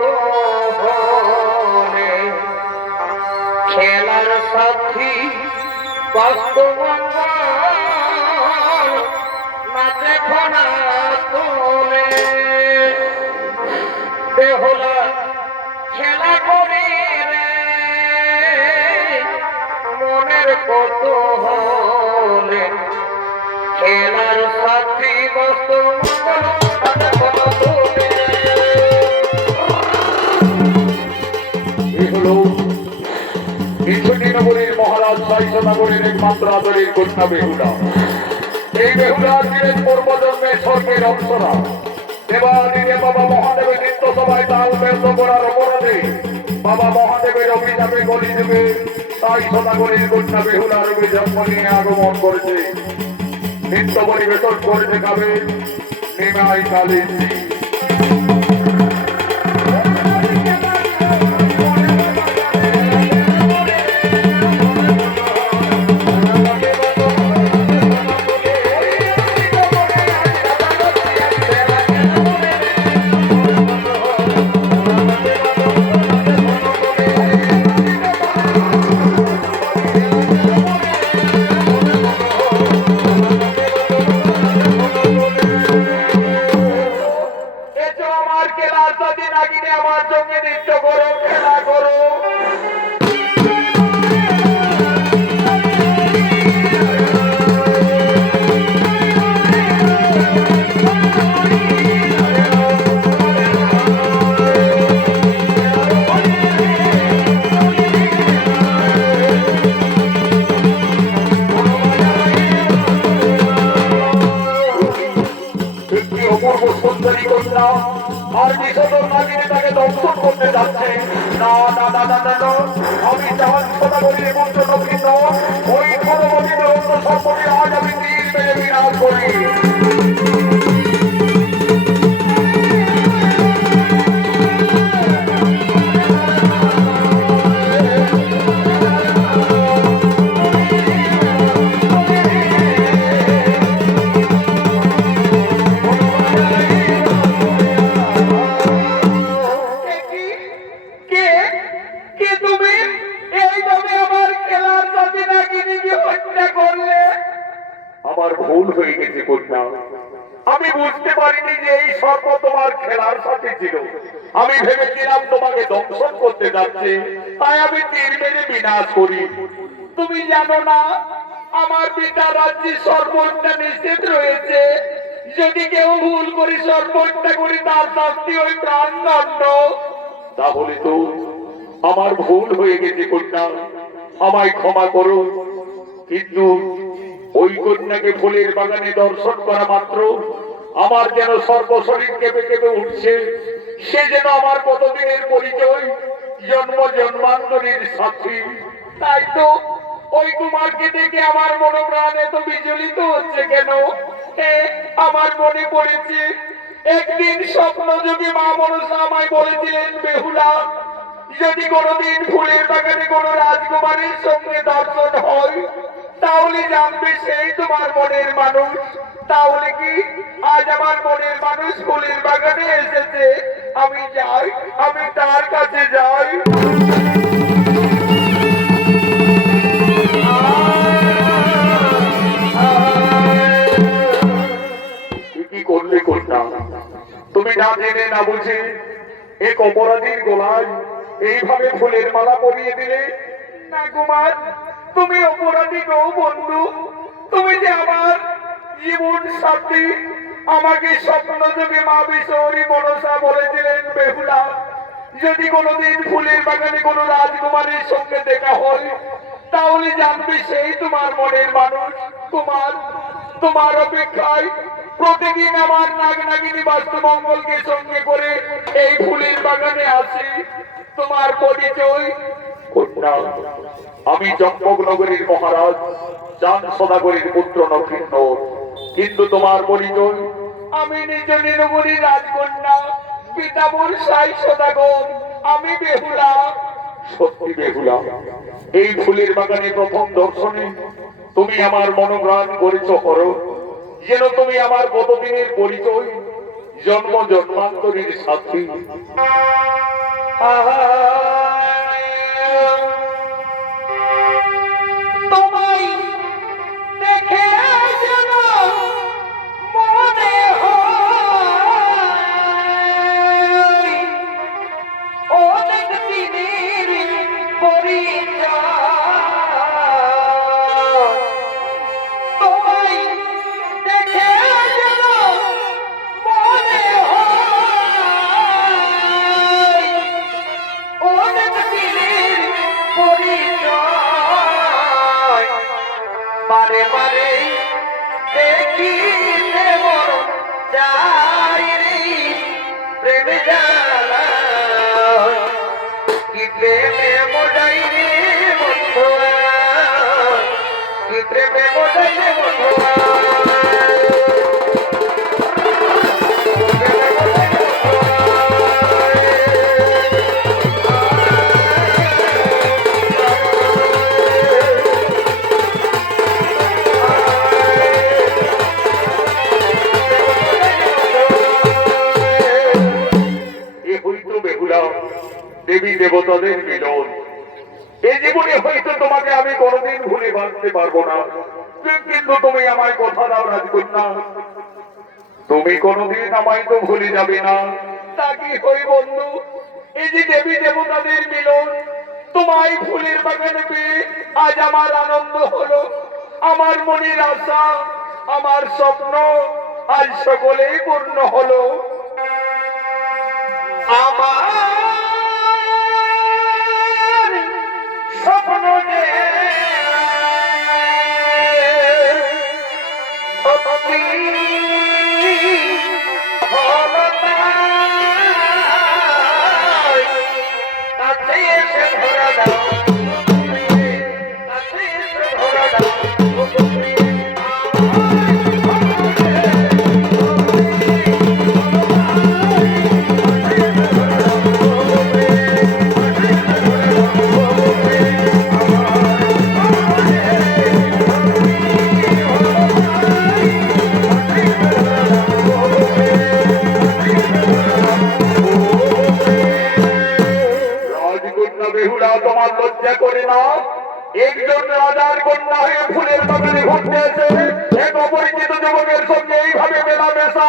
কৌতূহলে খেলার সাথী বাস্তব না দেখো না তুমি বেহুলা খেলা করি রে মনের কৌতূহলে খেলার সাথী বাস্তব নগরীর মহারাজ সাইসনগরের একমাত্র আদরের কন্যা বেহুলা। এই বেহুলার দিনের পূর্বজন্মে স্বর্গের অপ্সরা দেবাদিনে বাবা মহাদেবের নিত্য সভায় তাল ব্যর্থ করার অপরাধে বাবা মহাদেবের অভিশাপে গলি দেবে সাইসনগরের কন্যা বেহুলার জন্ম নিয়ে আগমন করেছে। নিত্য পরিবেশন করে দেখাবে নিমাই কালী। আমার সঙ্গে নৃত্য করো, খেলা করো। অপূর্ব সুন্দরী কন্যা আর বিশোধন নাগিনী তাকে দর্শন করতে যাচ্ছে। না না না না না আমি জাহান সদা করি মন্ত্র নবীন ওই পরবর্তী অন্য সম্পর্কে আজ আমি তীর মেরে বিনাশ করি। আমার ভুল হয়ে গেছে কন্যা, আমি বুঝতে পারিনি যে এই সর্প তোমার খেলার সাথে ছিল। আমি ভেবেছিলাম তোমাকে দংশন করতে যাচ্ছে, তাই আমি তীর মেরে বিনাশ করি। তুমি জানো না আমার পিতা রাজ্যে সর্বটা নিষেধ রয়েছে। যদি কেউ ভুল করে সর্বটা করি তার শাস্তি ওই প্রাণদণ্ড। তাহলে তো আমার ভুল হয়ে গেছে কন্যা, আমায় ক্ষমা করো। কিন্তু ওই কন্যাকে ফুলের বাগানে দর্শন করা মাত্র আমার যেন সর্বশরীর কেঁপে কেঁপে উঠছে। সে যেন আমার কতদিনের পরিচয়, জন্ম জন্মান্তরের সাথী। তাই তো ওই কুমারকে দেখে আমার মনোপ্রাণ এত বিচলিত হচ্ছে কেন? আমার মনে পড়েছে একদিন স্বপ্নযোগী মা মনসা আমায় বলেছিলেন, বেহুলা যদি কোনোদিন ফুলের বাগানে কোনো রাজকুমারীর সঙ্গে দর্শন হয় তাহলে জানবে সেই তোমার মনের মানুষ। তাহলে কি আজ আমার মনের মানুষ ফুলের বাগানে এসেছে? আমি যাই, আমি তার কাছে যাই। কি করলে কন্যা? তুমি না জেনে না বুঝে এক অপরাধীর গলায় এইভাবে ফুলের মালা পরিয়ে দিলে। না কুমার, তুমি অপরাধী গো বন্ধু। তুমি যে আমার জীবন সাথী। আমাকে স্বপ্নযোগে মা বিশ্বরী মনসা বলেছিলেন, বেহুলা যদি কোনোদিন ফুলের বাগানে কোনো রাজকুমারীর সঙ্গে দেখা হয় তাহলে জানবে সেই তোমার মনের মানুষ। কুমার, তোমার অপেক্ষায় প্রতিদিন আমার নাগ নাগিনী বাস্তুমঙ্গলকে সঙ্গে করে এই ফুলের বাগানে আসি। তোমার পরিচয়? আমি চম্পক নগরীর মহারাজ চাঁদ সদাগরীর পুত্র নক্ষিন্দর। কিন্তু তোমার পরিচয়? আমি নিজ নীলগিরির রাজকন্যা পিতামহ সাই সদাগর। আমি বেহুলা। সত্যি বেহুলা, এই ফুলের বাগানে প্রথম দর্শনে তুমি আমার মনোগ্রাণ করেছ। করো যেন তুমি আমার কতদিনের পরিচয়, জন্ম জন্মান্তরীর সাথী। তোমায় দেখে যেন মনে হয় অনেক দিনের পরিচয়। তোমায় দেখে যেন মনে হয় অনেক দিনের পরিচয়। বারে বারে দেখিতে মরণ যায় রে প্রেমে জ্বালা, কি প্রেমে মোড়াই রে বন্ধুয়া, কি প্রেমে মোড়াই রে বন্ধুয়া। এ হইতো বেহুলা দেবী দেবতাদের মিলন। এই জীবনে হয়তো তোমাকে আমি কোনোদিন ভুলে বাঁচতে পারবো না, কিন্তু তুমি আমায় কথা দাও রাজকন্যা, তুমি কোনোদিন আমায় তো ভুলে যাবে না। তা কি হই বন্ধু, এই যে দেবী দেবতাদের মিলন, তোমায় ফুলের বাগানে পেয়ে আজ আমার আনন্দ হলো। আমার মনের আশা, আমার স্বপ্ন আজ সকলেই পূর্ণ হলো। আমার স্বপ্ন যে সত্যি হলো তাই, কাছে এসে ধরা দাও, কাছে এসে ধরা দাও। রাজকন্যা বেহুলা, তোমার লজ্জা করে না? একজন রাজার কন্যা হয়ে ফুলের বাগানে ঘুরতে এসে এক অপরিচিত যুবকের সঙ্গে এইভাবে মেলামেশা।